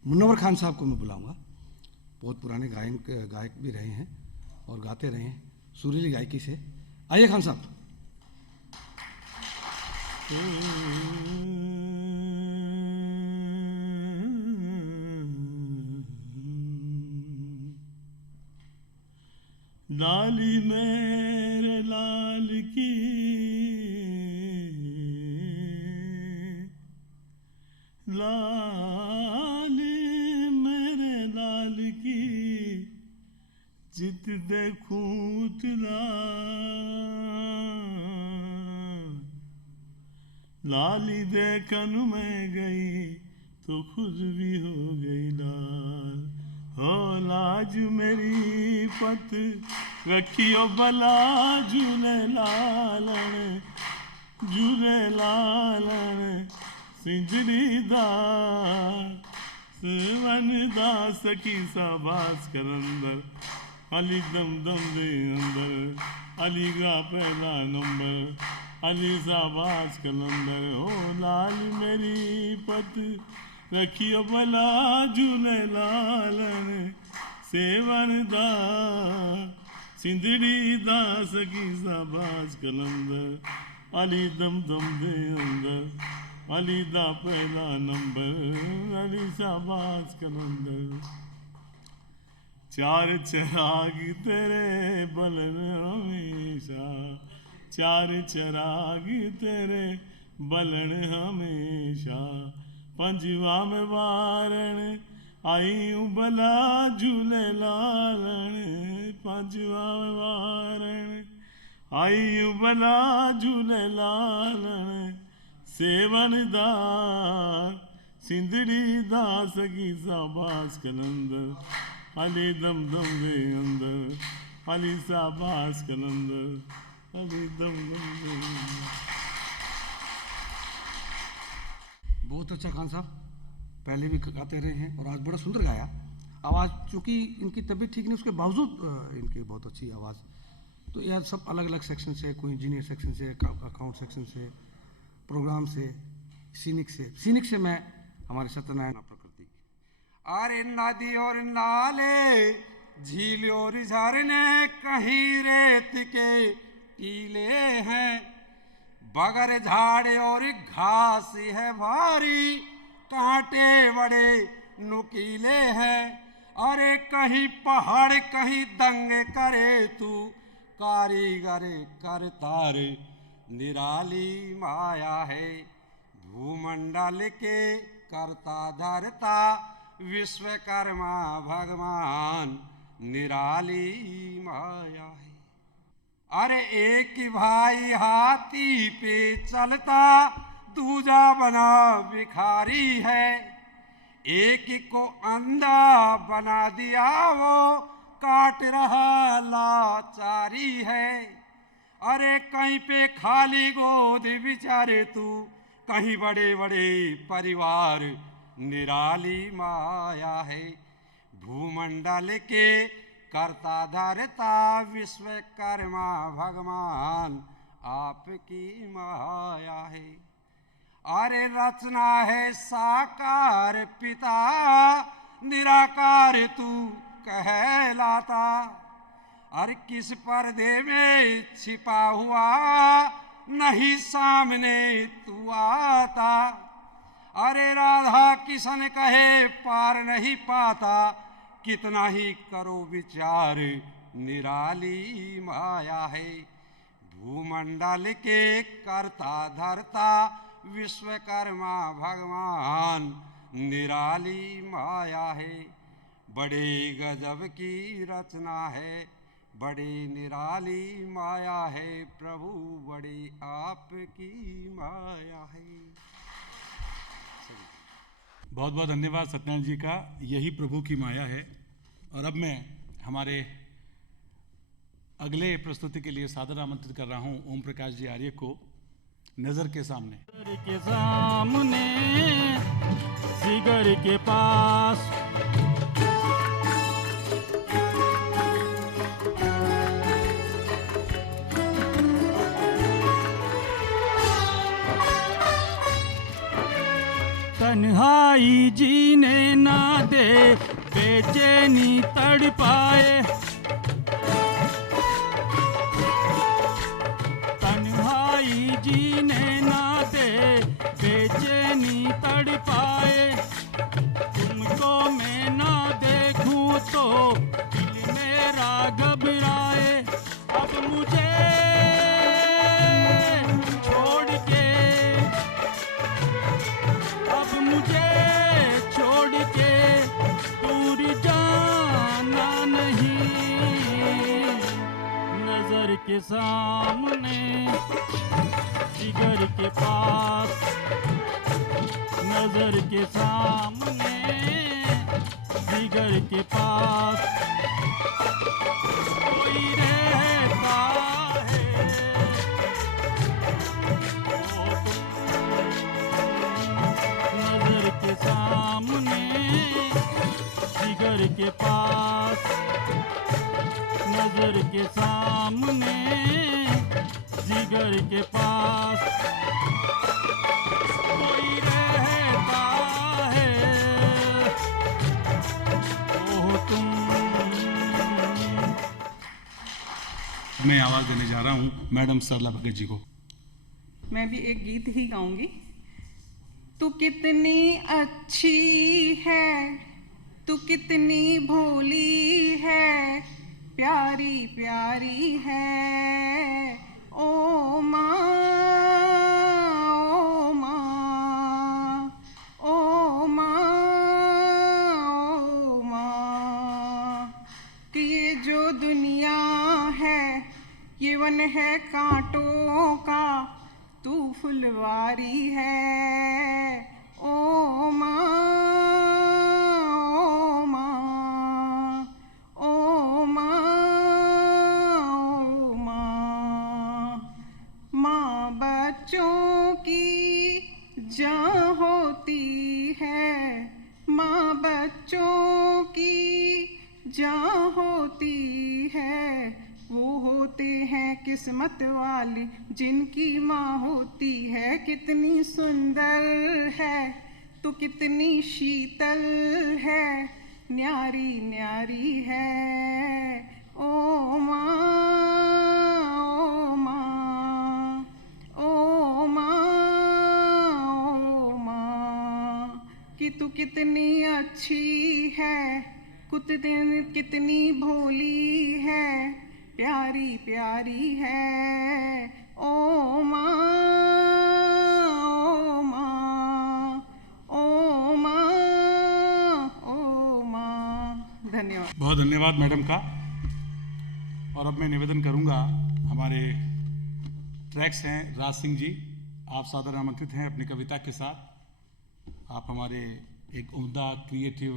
मुनव्वर खान साहब को मैं बुलाऊंगा। बहुत पुराने गायक भी रहे हैं और गाते रहे हैं सुरीली गायकी से। आइए खान साहब। लाली मेरे लाल की, लाली मेरे लाल की, जित देखूं उतला, लाली देखन में गई तो खुद भी हो गई लाल। हो लाज मेरी पत रखियो भला झूलेलालण झूलेलालण सिंजड़ी दा सेवन दा सखी साबास करंदर अली दम दम दे अंदर अली गा पहला नंबर अली साबास कलंदर हो लाल मेरी पत रखियो भला झूलेलालण सेवन दा सिंधड़ी दा सखी साबास कलंदर अली दम दम दे अंदर अली दा पहला नंबर अली साबास कलंदर चार चिराग तेरे बलन हमेशा चार चिराग तेरे बलन हमेशा पंजवा में वारण आई भला झूलेलालण पंजवा में वारण आई भला झूलेलालण सेवनदार सिंधड़ी दा सगी साबास कलंदर अली दम दम दे अंदर अली साबास कलंदर अली दम दम दे बहुत अच्छा खान साहब, पहले भी गाते रहे हैं और आज बड़ा सुंदर गाया। आवाज़ चूँकि इनकी तबीयत ठीक नहीं उसके बावजूद इनकी बहुत अच्छी आवाज़। तो यह सब अलग अलग सेक्शन से, कोई इंजीनियर सेक्शन से, अकाउंट सेक्शन से, प्रोग्राम से, सीनिक से मैं हमारे सत्यनारायण प्रकृति। अरे नदी और नाले झील और झरने कहीं रेत के टीले हैं, बगर झाड़ और घास है भारी, कांटे बड़े नुकीले हैं। अरे कहीं पहाड़ कहीं दंगे करे तू, कारीगर करतार निराली माया है। भूमंडल के करता धरता विश्वकर्मा भगवान निराली माया है। अरे एक भाई हाथी पे चलता दूजा बना भिखारी है, एक को अंधा बना दिया वो काट रहा लाचारी है। अरे कहीं पे खाली गोद बिचारे तू, कहीं बड़े बड़े परिवार निराली माया है। भूमंडल के करता धरता विश्वकर्मा भगवान आपकी माया है। अरे रचना है साकार पिता, निराकार तू कहलाता। अरे किस पर्दे में छिपा हुआ नहीं सामने तू आता। अरे राधा किशन कहे पार नहीं पाता, कितना ही करो विचार निराली माया है। भूमंडल के करता धरता विश्वकर्मा भगवान निराली माया है। बड़े गजब की रचना है, बड़ी निराली माया है। प्रभु बड़ी आपकी माया है। बहुत बहुत धन्यवाद सत्यनारायण जी का, यही प्रभु की माया है। और अब मैं हमारे अगले प्रस्तुति के लिए सादर आमंत्रित कर रहा हूं ओम प्रकाश जी आर्य को। नजर के सामने, जिगर के पास तन्हाई जीने ना दे, बेचैनी तड़पाए। तन्हाई जीने ना दे, बेचैनी तड़पाए। तुमको मैं ना देखूं तो दिल मेरा घबराए। अब मुझे छोड़ के, अब मुझे छोड़ के दूर जाना नहीं। नजर के सामने जिगर के पास, नजर के सामने जिगर के पास कोई रे सामने जिगर के पास कोई रहता है, ओह तुम। मैं आवाज़ देने जा रहा हूँ मैडम सरला भगत जी को। मैं भी एक गीत ही गाऊंगी। तू कितनी अच्छी है, तू कितनी भोली है, प्यारी प्यारी है ओ माँ, ओ माँ, ओ माँ, ओ माँ। कि ये जो दुनिया है ये वन है कांटों का, तू फुलवारी है ओ माँ, ओ माँ, ओ माँ, ओ माँ। माँ बच्चों की जान होती है, माँ बच्चों की जान होती है, वो होते हैं किस्मत वाले जिनकी माँ होती है। कितनी सुंदर है तू, कितनी शीतल है, न्यारी न्यारी है ओ माँ, ओ माँ, ओ माँ, ओ माँ। कि तू कितनी अच्छी है, कितनी भोली है, प्यारी प्यारी है ओ माँ, ओ माँ, ओ माँ, ओ माँ। धन्यवाद। बहुत धन्यवाद मैडम का। और अब मैं निवेदन करूंगा, हमारे ट्रैक्स हैं राज सिंह जी, आप सादर आमंत्रित हैं अपनी कविता के साथ। आप हमारे एक उम्दा क्रिएटिव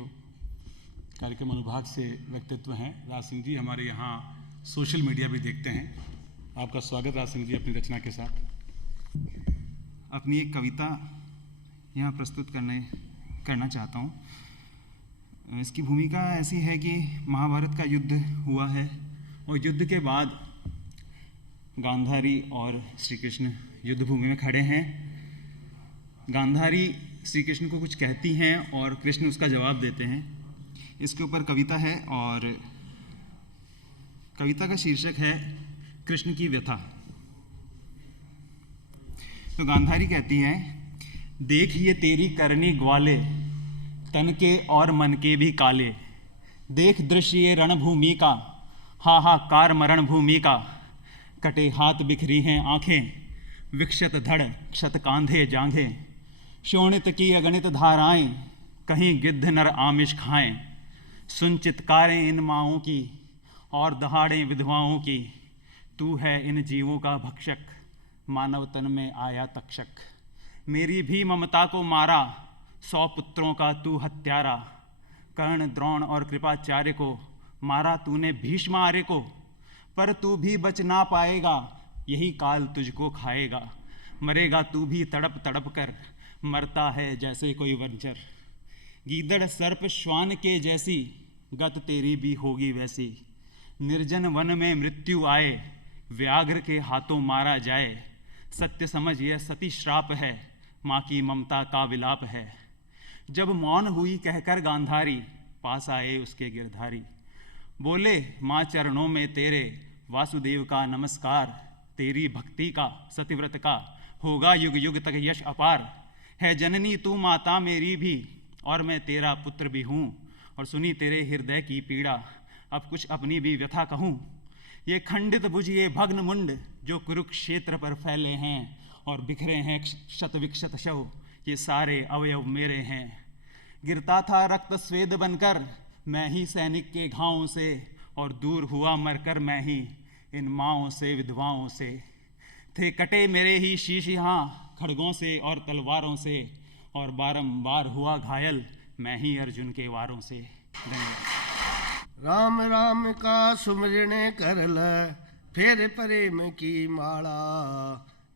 कार्यक्रम अनुभाग से व्यक्तित्व हैं। राज सिंह जी हमारे यहाँ सोशल मीडिया भी देखते हैं। आपका स्वागत राज सिंह जी अपनी रचना के साथ। अपनी एक कविता यहाँ प्रस्तुत करना चाहता हूँ। इसकी भूमिका ऐसी है कि महाभारत का युद्ध हुआ है और युद्ध के बाद गांधारी और श्री कृष्ण युद्ध भूमि में खड़े हैं। गांधारी श्री कृष्ण को कुछ कहती हैं और कृष्ण उसका जवाब देते हैं। इसके ऊपर कविता है और कविता का शीर्षक है कृष्ण की व्यथा। तो गांधारी कहती है, देख ये तेरी करनी ग्वाले, तन के और मन के भी काले। देख दृश्य ये रणभूमि का, हाहाकार मरण भूमि का। कटे हाथ बिखरी हैं आंखें, विक्षत धड़ क्षत कांधे जांघे। शोणित की अगणित धाराएं, कहीं गिद्ध नर आमिष खाएं। सुन चित्कारें इन माओं की और दहाड़ें विधवाओं की। तू है इन जीवों का भक्षक, मानव तन में आया तक्षक। मेरी भी ममता को मारा, 100 पुत्रों का तू हत्यारा। कर्ण द्रोण और कृपाचार्य को मारा तूने भीष्म आर्य को। पर तू भी बच ना पाएगा, यही काल तुझको खाएगा। मरेगा तू भी तड़प तड़प कर, मरता है जैसे कोई वंचर। गीदड़ सर्प श्वान के जैसी, गत तेरी भी होगी वैसी। निर्जन वन में मृत्यु आए, व्याघ्र के हाथों मारा जाए। सत्य समझ यह सती श्राप है, माँ की ममता का विलाप है। जब मौन हुई कहकर गांधारी, पास आए उसके गिरधारी। बोले माँ चरणों में तेरे, वासुदेव का नमस्कार। तेरी भक्ति का सतिव्रत का, होगा युग युग तक यश अपार। है जननी तू माता मेरी भी, और मैं तेरा पुत्र भी हूँ। और सुनी तेरे हृदय की पीड़ा, अब कुछ अपनी भी व्यथा कहूँ। ये खंडित भुज ये भग्न मुंड, जो कुरुक्षेत्र पर फैले हैं। और बिखरे हैं शत विक्षत शव, ये सारे अवयव मेरे हैं। गिरता था रक्त स्वेद बनकर, मैं ही सैनिक के घावों से। और दूर हुआ मरकर मैं ही इन माओं से विधवाओं से। थे कटे मेरे ही शीश यहाँ, खड़गों से और तलवारों से। और बारंबार हुआ घायल, मैं ही अर्जुन के वारों से। धन्यवाद। राम राम का सुमिरन कर ल, फेर प्रेम की माला।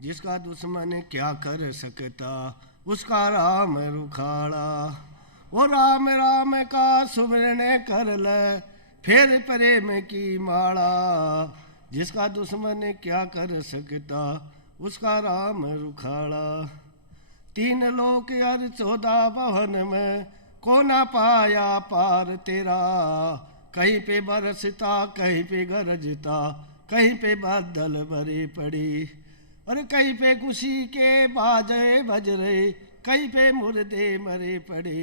जिसका दुश्मन क्या कर सकता, उसका राम रुखाड़ा। वो राम राम का सुमिरन कर ल, फेर प्रेम की माला। जिसका दुश्मन क्या कर सकता उसका राम रुखाड़ा। 3 लोक और 14 भवन में को ना पाया पार तेरा, कहीं पे बरसता कहीं पे गरजता कहीं पे बादल भरी पड़ी, और कहीं पे खुशी के बाजे बज रहे कहीं पे मुर्दे मरे पड़े।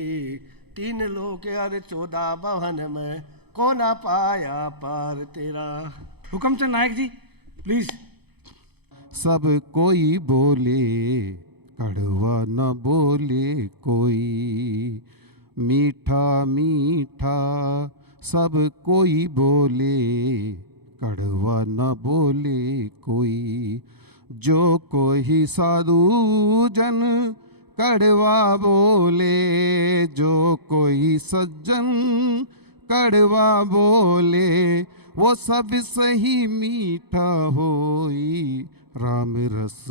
3 लोक और 14 भवन में को ना पाया पार तेरा। हुक्म से नायक जी प्लीज। सब कोई बोले कड़वा न बोले कोई, मीठा मीठा सब कोई बोले कड़वा न बोले कोई। जो कोई साधु जन कड़वा बोले, जो कोई सज्जन कड़वा बोले, वो सब सही मीठा होई, राम रस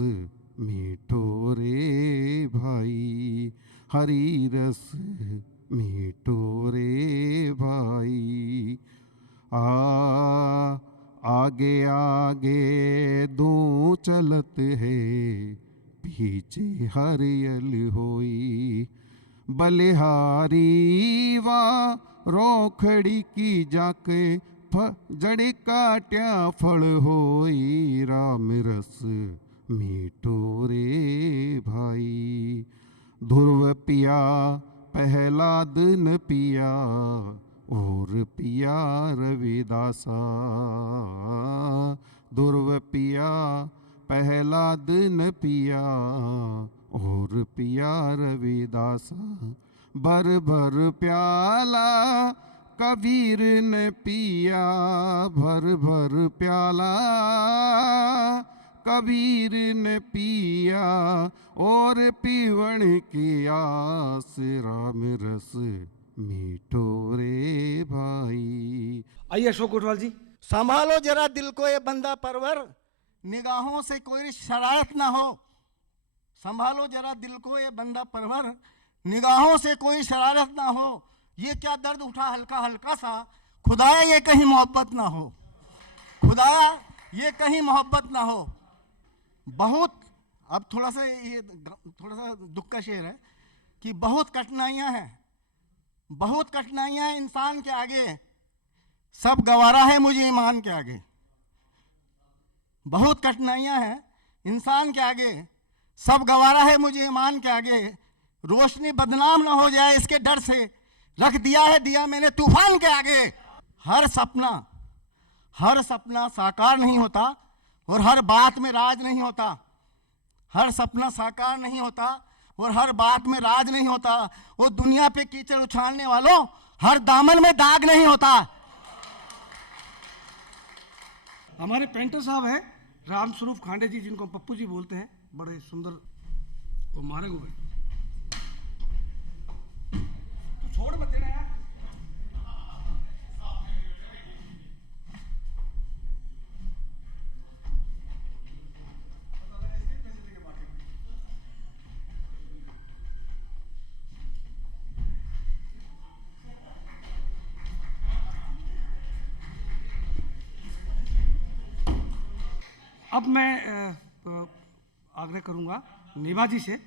मीठो रे भाई, हरी रस मीठो रे भाई। आगे आगे दो चलत है, पीछे हरियल होई, बलिहारी वा रोखड़ी की जाके जड़ काट्या फल होई, राम रस मीठो रे भाई। ध्रुव पिया प्रहलाद न पिया, और पिया रविदासा, ध्रुव पिया प्रहलाद न पिया, और पिया रविदासा। भर भर प्याला कबीर ने पिया, भर भर प्याला कबीर ने पिया, और पीवण की आस, राम रस मीठो रे भाई। आइए अशोक कोटवाल जी। संभालो जरा दिल को ये बंदा परवर, निगाहों से कोई शरारत ना हो। संभालो जरा दिल को ये बंदा परवर, निगाहों से कोई शरारत ना हो। ये क्या दर्द उठा हल्का हल्का सा, खुदाया ये कहीं मोहब्बत ना हो, खुदाया ये कहीं मोहब्बत ना हो। बहुत, अब थोड़ा सा दुख का शेर है कि बहुत कठिनाइयां हैं, बहुत कठिनाइयां हैं इंसान के आगे, सब गवारा है मुझे ईमान के आगे। बहुत कठिनाइयां हैं इंसान के आगे, सब गवारा है मुझे ईमान के आगे। रोशनी बदनाम ना हो जाए इसके डर से, रख दिया है दिया मैंने तूफान के आगे। हर सपना साकार नहीं होता, और हर बात में राज नहीं होता। हर सपना साकार नहीं होता, और हर बात में राज नहीं होता। वो दुनिया पे कीचड़ उछालने वालों, हर दामन में दाग नहीं होता। हमारे पेंटर साहब हैं राम स्वरूप खांडे जी, जिनको पप्पू जी बोलते हैं, बड़े सुंदर वो मारे हुए। तू छोड़ मत देना यार। अब मैं आग्रह करूंगा निभा जी से।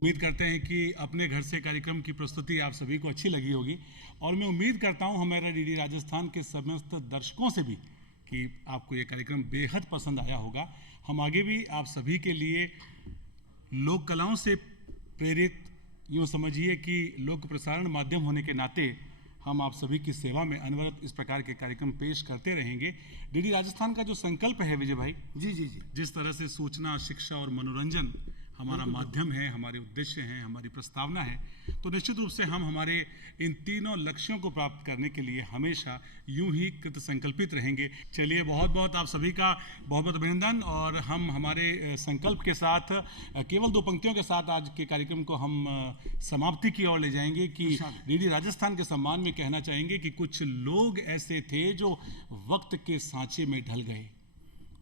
उम्मीद करते हैं कि अपने घर से कार्यक्रम की प्रस्तुति आप सभी को अच्छी लगी होगी, और मैं उम्मीद करता हूं हमारा डीडी राजस्थान के समस्त दर्शकों से भी कि आपको ये कार्यक्रम बेहद पसंद आया होगा। हम आगे भी आप सभी के लिए लोक कलाओं से प्रेरित, यूँ समझिए कि लोक प्रसारण माध्यम होने के नाते हम आप सभी की सेवा में अनवरत इस प्रकार के कार्यक्रम पेश करते रहेंगे। डीडी राजस्थान का जो संकल्प है विजय भाई, जी जी जी, जिस तरह से सूचना, शिक्षा और मनोरंजन हमारा माध्यम है, हमारे उद्देश्य हैं, हमारी प्रस्तावना है, तो निश्चित रूप से हम हमारे इन तीनों लक्ष्यों को प्राप्त करने के लिए हमेशा यूं ही कृत संकल्पित रहेंगे। चलिए, बहुत बहुत आप सभी का बहुत बहुत अभिनंदन। और हम हमारे संकल्प के साथ केवल 2 पंक्तियों के साथ आज के कार्यक्रम को हम समाप्ति की ओर ले जाएंगे कि डीडी राजस्थान के सम्मान में कहना चाहेंगे कि कुछ लोग ऐसे थे जो वक्त के सांचे में ढल गए,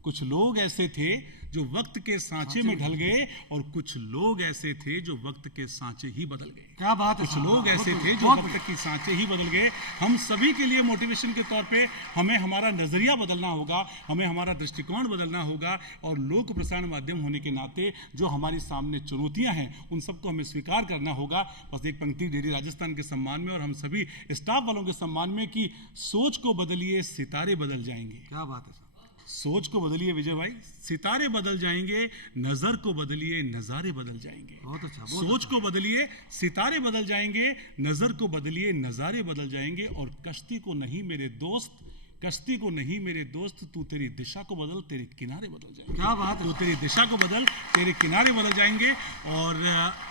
कुछ लोग ऐसे थे जो वक्त के सांचे में ढल गए, और कुछ लोग ऐसे थे जो वक्त के सांचे ही बदल गए। क्या बात है, कुछ लोग ऐसे थे जो वक्त के सांचे ही बदल गए। हम सभी के लिए मोटिवेशन के तौर पे हमें हमारा नजरिया बदलना होगा, हमें हमारा दृष्टिकोण बदलना होगा, और लोक प्रसारण माध्यम होने के नाते जो हमारी सामने चुनौतियां हैं उन सबको हमें स्वीकार करना होगा। बस एक पंक्ति डीडी राजस्थान के सम्मान में और हम सभी स्टाफ वालों के सम्मान में कि सोच को बदलिए, सितारे बदल जाएंगे। क्या बात है, सोच को बदलिए विजय भाई, सितारे बदल जाएंगे, नजर को बदलिए, नजारे बदल जाएंगे। बहुत अच्छा, सोच को बदलिए, सितारे बदल जाएंगे, नजर को बदलिए, नजारे बदल जाएंगे। और कश्ती को नहीं मेरे दोस्त, कश्ती को नहीं मेरे दोस्त, तू तेरी दिशा को बदल, तेरे किनारे बदल जाएंगे। क्या बात है, तू तेरी दिशा को बदल, तेरे किनारे बदल जाएंगे। और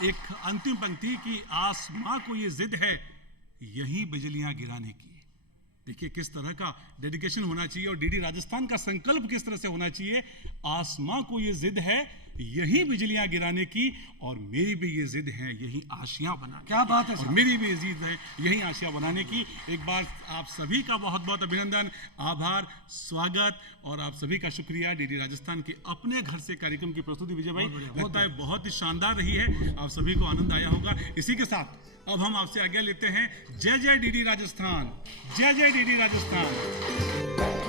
एक अंतिम पंक्ति की आसमां को ये जिद है यही बिजलियां गिराने की। देखिए किस तरह का डेडिकेशन होना चाहिए और डीडी राजस्थान का संकल्प किस तरह से होना चाहिए। आसमां को ये जिद है यही बिजलियां गिराने की, और मेरी भी ये जिद है यही आशियां बनाने। क्या बात है, और मेरी भी ये जिद है यही आशियां बनाने की। एक बार आप सभी का बहुत बहुत अभिनंदन, आभार, स्वागत, और आप सभी का शुक्रिया। डीडी राजस्थान के अपने घर से कार्यक्रम की प्रस्तुति विजय भाई लगता है बहुत ही शानदार रही है, आप सभी को आनंद आया होगा। इसी के साथ अब हम आपसे आज्ञा लेते हैं। जय जय डीडी राजस्थान, जय जय डीडी राजस्थान।